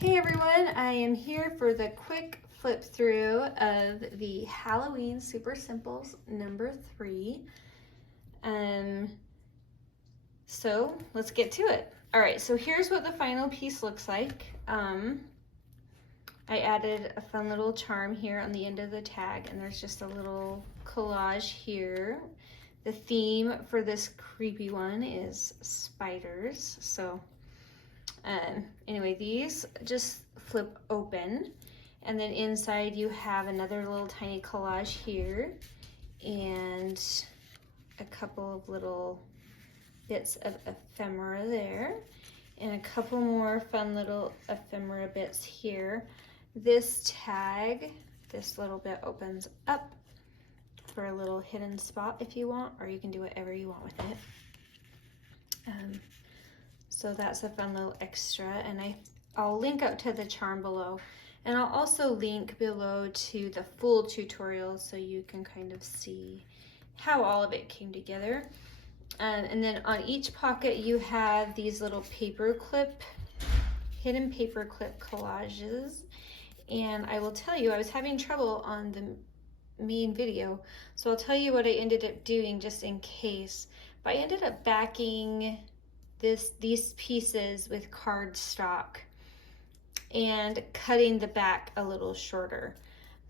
Hey everyone, I am here for the quick flip through of the Halloween Super Simples number 3. So let's get to it. All right, so here's what the final piece looks like. I added a fun little charm here on the end of the tag, and there's just a little collage here. The theme for this creepy one is spiders. So anyway, these just flip open, and then inside you have another little tiny collage here and a couple of little bits of ephemera there and a couple more fun little ephemera bits here. This tag, this little bit opens up for a little hidden spot if you want, or you can do whatever you want with it. So that's a fun little extra, and I'll link up to the charm below, and I'll also link below to the full tutorial so you can kind of see how all of it came together. And then on each pocket you have these little hidden paper clip collages, and I will tell you I was having trouble on the main video, so I'll tell you what I ended up doing just in case. But I ended up backing these pieces with cardstock and cutting the back a little shorter.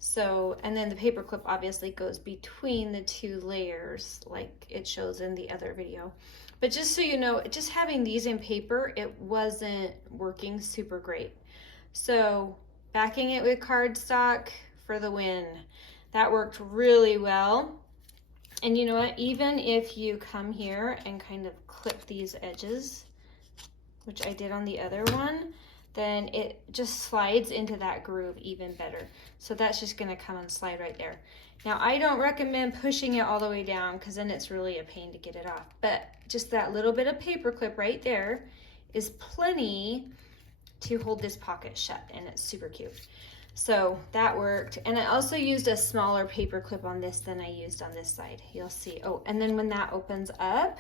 So, and then the paper clip obviously goes between the two layers like it shows in the other video. But just so you know, just having these in paper, it wasn't working super great. So backing it with cardstock for the win. That worked really well. And you know what, even if you come here and kind of clip these edges, which I did on the other one, then it just slides into that groove even better. So that's just gonna come and slide right there. Now I don't recommend pushing it all the way down because then it's really a pain to get it off. But just that little bit of paper clip right there is plenty to hold this pocket shut, and it's super cute. So that worked. And I also used a smaller paper clip on this than I used on this side. You'll see. Oh, and then when that opens up,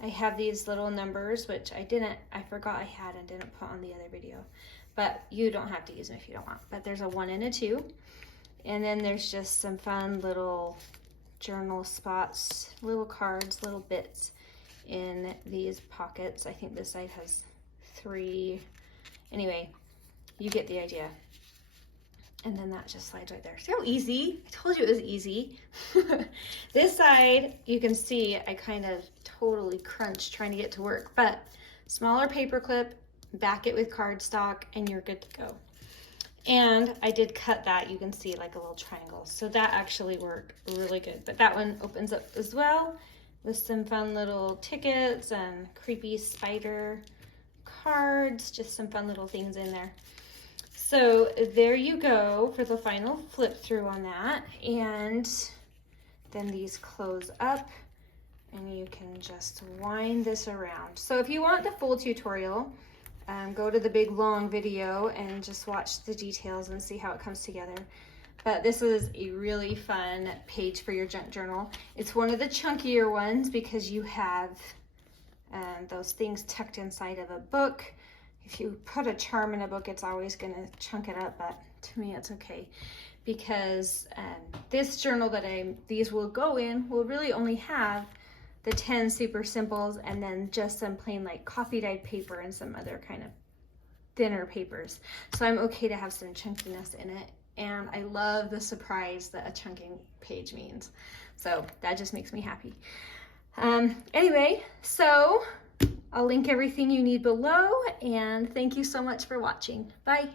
I have these little numbers, which I forgot I had and didn't put on the other video. But you don't have to use them if you don't want. But there's a 1 and a 2. And then there's just some fun little journal spots, little cards, little bits in these pockets. I think this side has 3. Anyway, you get the idea. And then that just slides right there. See how easy? I told you it was easy. This side, you can see I kind of totally crunched trying to get to work, but smaller paper clip, back it with cardstock, and you're good to go. And I did cut that, you can see like a little triangle. So that actually worked really good. But that one opens up as well with some fun little tickets and creepy spider cards, just some fun little things in there. So there you go for the final flip through on that. And then these close up and you can just wind this around. So if you want the full tutorial, go to the big long video and just watch the details and see how it comes together. But this is a really fun page for your junk journal. It's one of the chunkier ones because you have those things tucked inside of a book. If you put a charm in a book, it's always going to chunk it up, but to me it's okay because this journal that these will go in will really only have the 10 super simples and then just some plain like coffee dyed paper and some other kind of thinner papers. So I'm okay to have some chunkiness in it, and I love the surprise that a chunking page means. So that just makes me happy. Anyway, so I'll link everything you need below, and thank you so much for watching. Bye.